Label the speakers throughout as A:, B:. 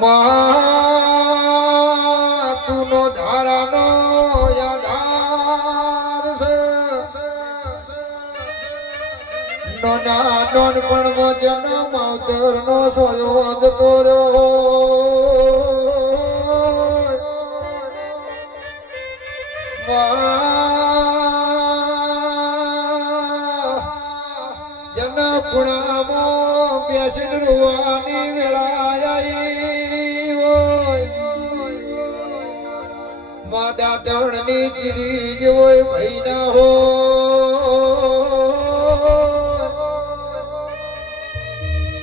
A: માતુનો ધારાનો આધાર છે. નોના નોનપણમાં જન્મ માવતરનો સોજો જતો રહ્યો. જન પુણામો બેસીને રૂવાની વેળા આવી માતા તણની ચીરી હોય ભાઈ હો.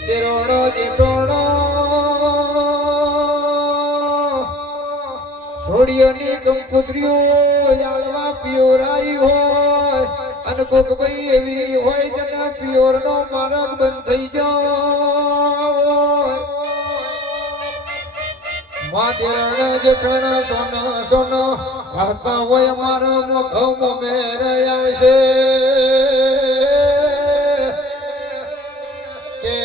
A: તેરોણો જેટોણો છોડીઓની કંકુતરીઓ યાળવા પિયોરાઈ હોય. અને ભાઈ એવી હોય જેના પિયોર નો માર્ગ બંધ થઈ જાય. માદેરણ જેઠણ સોનો સોનો, વાતા હોય મારો મોઘો મેર છે. કે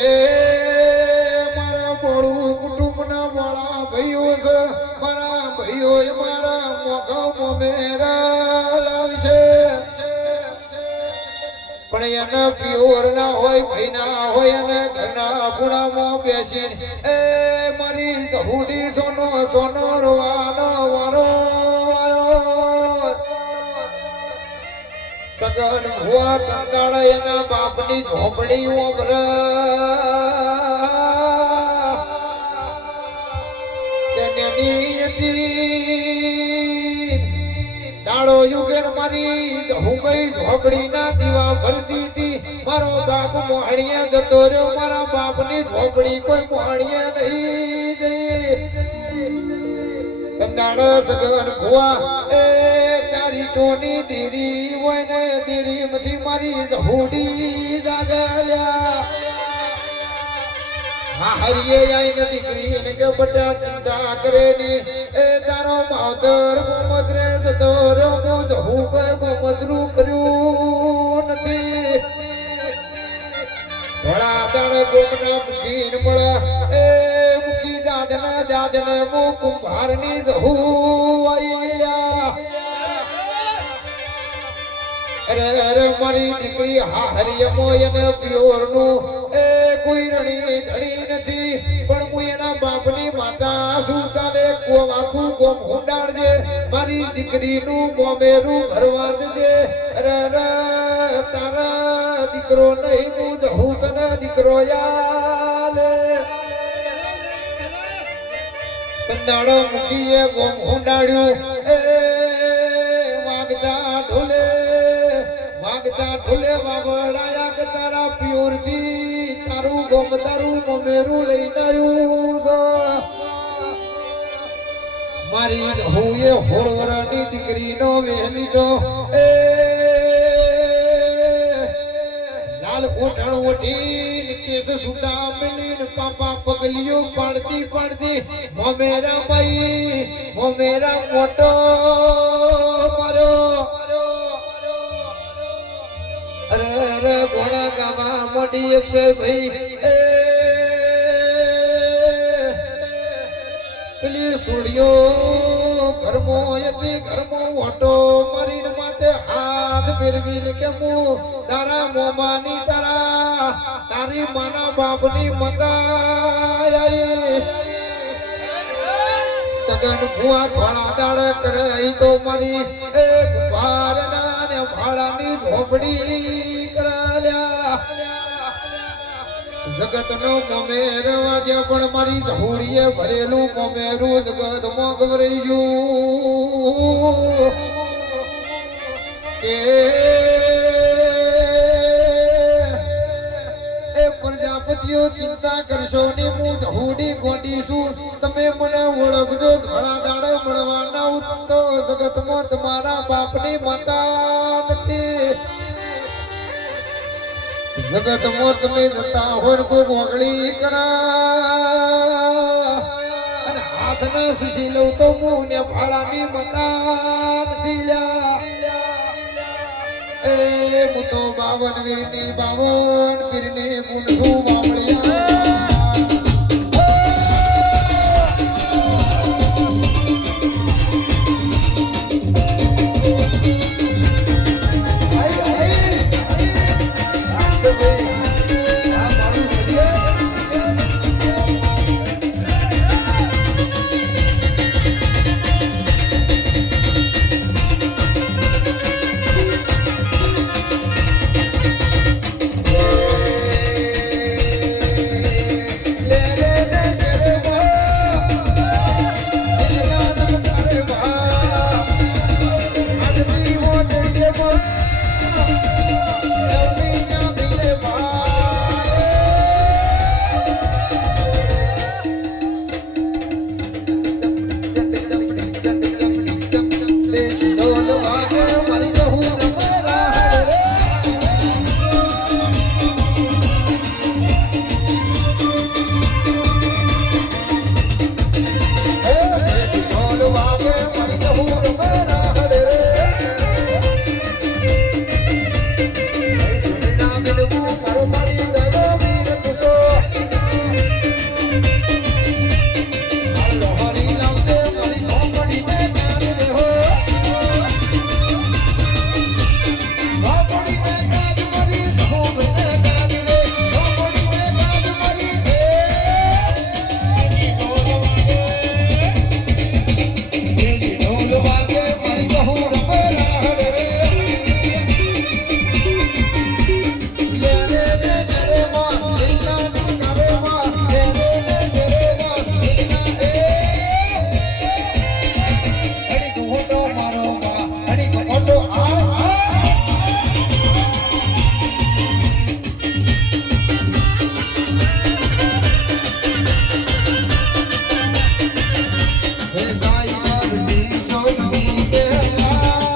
A: મારા બોળું કુટુંબના વાળા ભાઈઓ છે, મારા ભાઈઓ મારા મોઘો મેર છે. પણ એના પ્યોર ના હોય, ભાઈ ના હોય અને ઘરના ગુણામાં બેસીને, એ ધહુડી સોનો સોનો રોવાનો વારો. સગન ભુવા કંટાળ એના બાપની ઝોપડી ઓમર દાડો યુગેર મારી હુંગઈ ઝોપડી ના દીવા ભરતી હતી. મારો બાપ મોહણીએ જતો રહ્યો, મારા બાપની ઝોપડી કોઈ મોહણીએ નહીં ગઈ. કંદાડો સગન ભુવા એ ચારી ટોની દીરી હોય ને દીરી મથી મારી હોડી જાગલ્યા. હા હરિયે આઈ દીકરી ને કે બટા ચિંતા કરે ને. એ તારો માવતર ગોમત રે જતો રહ્યો હું જહું કે ગોમતરું કર્યું નથી. ભોળા દાડ ગોમના મૂકીને મળા એ દાદને દાદને મુ કુંભારની જહું આઈયા અરે અરે, મારી દીકરી હા હરિયમો એને પ્યોરનું એ કોઈ રણી ધણી નથી, પણ હું એના બાપની માતા શું ચાલે કોમ આખું કોમ હુંડાડજે મારી દીકરીનું કોમેરું ભરવા દે અરે અરે, તારા દીકરો નહીં, હું જહું તને દીકરો યાલે. કંદાડો મૂકીએ, ગોમ હુંડાડ્યું એ, વાગતા ઢોલે વાગતા ઢોલે, વાવડાયા કે તારા પ્યોરથી તારું ગોમ તારું મમેરું લઈ છે. મારી હું એ હોળવરાની દીકરીનો વેહ લીધો એ ઓઢણ ઓઢીને કેસ સુટા મિલીન પાપા પગલીઓ પાડતી પાડતી મોમેરા બાઈ મોમેરા મોટો મારો અરે અરે, ઘોડા ગામા મોટી અક્ષય ભાઈ. એ, પેલી સુડિયો ઘરમો એથી ઘરમો ઓટો મારીને માથે હાથ ફેરવીને કે હું તારા મોમાની તારા, તારી માના બાપની મંગાઈ. સગન ભુઆ થોડા દાડે ઈ તો મારી એક ભારના ને ભાડાની ઝોપડી કરાલ્યા. જગતનો મમેર આજે પણ મારી ધૂળીએ ભરેલું મમેરું જગતમાં ગવરાઈ ગયું. કે એ પ્રજાપતિઓ ચિંતા કરશો ને હું ધૂળી ગોડી છું. તમે મને ઓળખજો, ઘણા દાડે મળવાના ઉત્તો જગતમાં તમારા બાપની માતા નથી. જગતમાં તમે જતા હોય કોઈ ગોગળી કરા અને હાથ ના શીશી લઉં તો હું ને ભાડાની મતા એ હું તો બાવન વીરની બાવન વીરની મુનસુ બાવળિયા